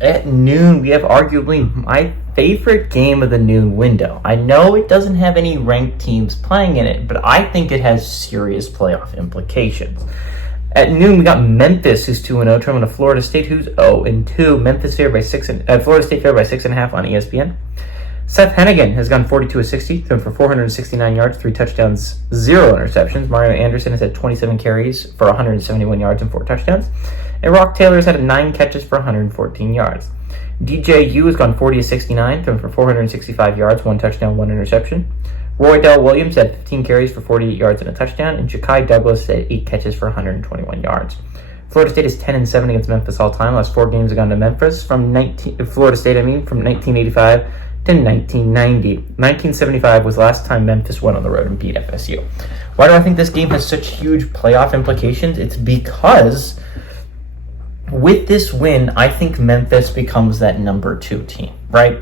At noon, we have arguably my favorite game of the noon window. I know it doesn't have any ranked teams playing in it, but I think it has serious playoff implications. At noon, we got Memphis, who's 2-0, traveling to Florida State, who's 0-2. Memphis favored by Florida State favored by 6.5 on ESPN. Seth Hennigan has gone 42-60, thrown for 469 yards, 3 touchdowns, 0 interceptions. Mario Anderson has had 27 carries for 171 yards and 4 touchdowns. And Rock Taylor's had 9 catches for 114 yards. DJU has gone 40-69, thrown for 465 yards, 1 touchdown, 1 interception. Roy Dell Williams had 15 carries for 48 yards and a touchdown, and Ja'Kai Douglas had 8 catches for 121 yards. Florida State is 10-7 against Memphis all time. Last 4 games have gone to Memphis from Florida State, from 1985 to 1990. 1975 was the last time Memphis went on the road and beat FSU. Why do I think this game has such huge playoff implications? It's because with this win, I think Memphis becomes that number 2 team, right?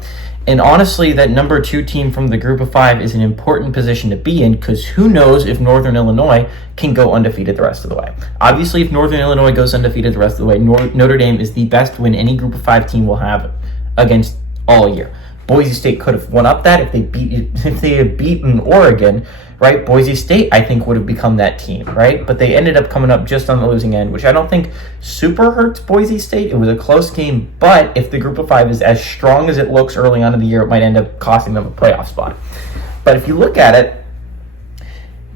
And honestly, that number 2 team from the group of 5 is an important position to be in, because who knows if Northern Illinois can go undefeated the rest of the way. Obviously, if Northern Illinois goes undefeated the rest of the way, Notre Dame is the best win any group of 5 team will have against all year. Boise State could have won up that if they had beaten Oregon, right? Boise State, I think, would have become that team, right? But they ended up coming up just on the losing end, which I don't think super hurts Boise State. It was a close game, but if the group of 5 is as strong as it looks early on in the year, it might end up costing them a playoff spot. But if you look at it,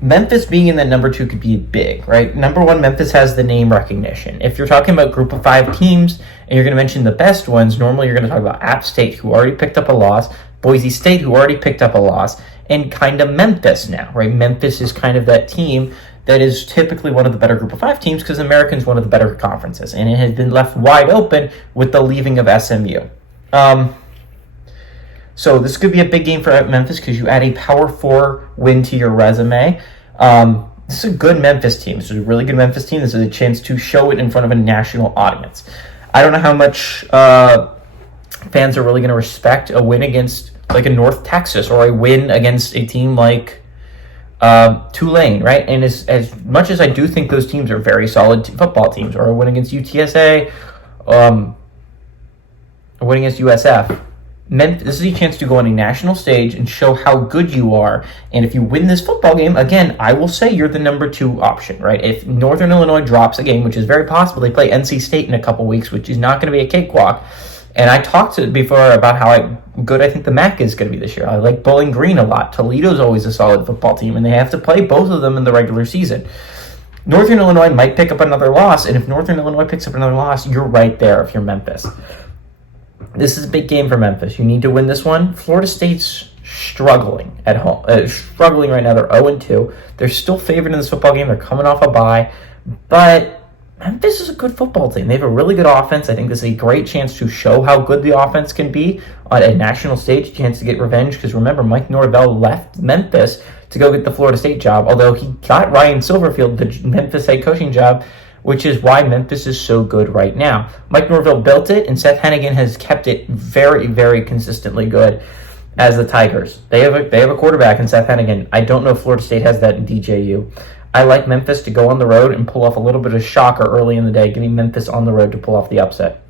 Memphis being in that number 2 could be big, right? Number 1, Memphis has the name recognition. If you're talking about group of 5 teams and you're going to mention the best ones, normally you're going to talk about App State, who already picked up a loss, Boise State, who already picked up a loss, and kind of Memphis now, right? Memphis is kind of that team that is typically one of the better group of 5 teams because American's one of the better conferences, and it has been left wide open with the leaving of SMU. So this could be a big game for Memphis because you add a Power 4 win to your resume. This is a good Memphis team. This is a really good Memphis team. This is a chance to show it in front of a national audience. I don't know how much fans are really going to respect a win against like a North Texas or a win against a team like Tulane, right? And as much as I do think those teams are very solid football teams, or a win against UTSA, a win against USF, this is a chance to go on a national stage and show how good you are. And if you win this football game, again, I will say you're the number 2 option, right? If Northern Illinois drops a game, which is very possible, they play NC State in a couple weeks, which is not going to be a cakewalk. And I talked before about how good I think the MAC is going to be this year. I like Bowling Green a lot. Toledo's always a solid football team, and they have to play both of them in the regular season. Northern Illinois might pick up another loss, and if Northern Illinois picks up another loss, you're right there if you're Memphis. This is a big game for Memphis. You need to win this one. Florida State's struggling at home. Struggling right now. They're 0-2. They're still favored in this football game. They're coming off a bye. But Memphis is a good football team. They have a really good offense. I think this is a great chance to show how good the offense can be on a national stage, chance to get revenge. Because remember, Mike Norvell left Memphis to go get the Florida State job, although he got Ryan Silverfield the Memphis head coaching job, which is why Memphis is so good right now. Mike Norvell built it, and Seth Hennigan has kept it very, very consistently good as the Tigers. They have a quarterback in Seth Hennigan. I don't know if Florida State has that in DJU. I like Memphis to go on the road and pull off a little bit of shocker early in the day, getting Memphis on the road to pull off the upset.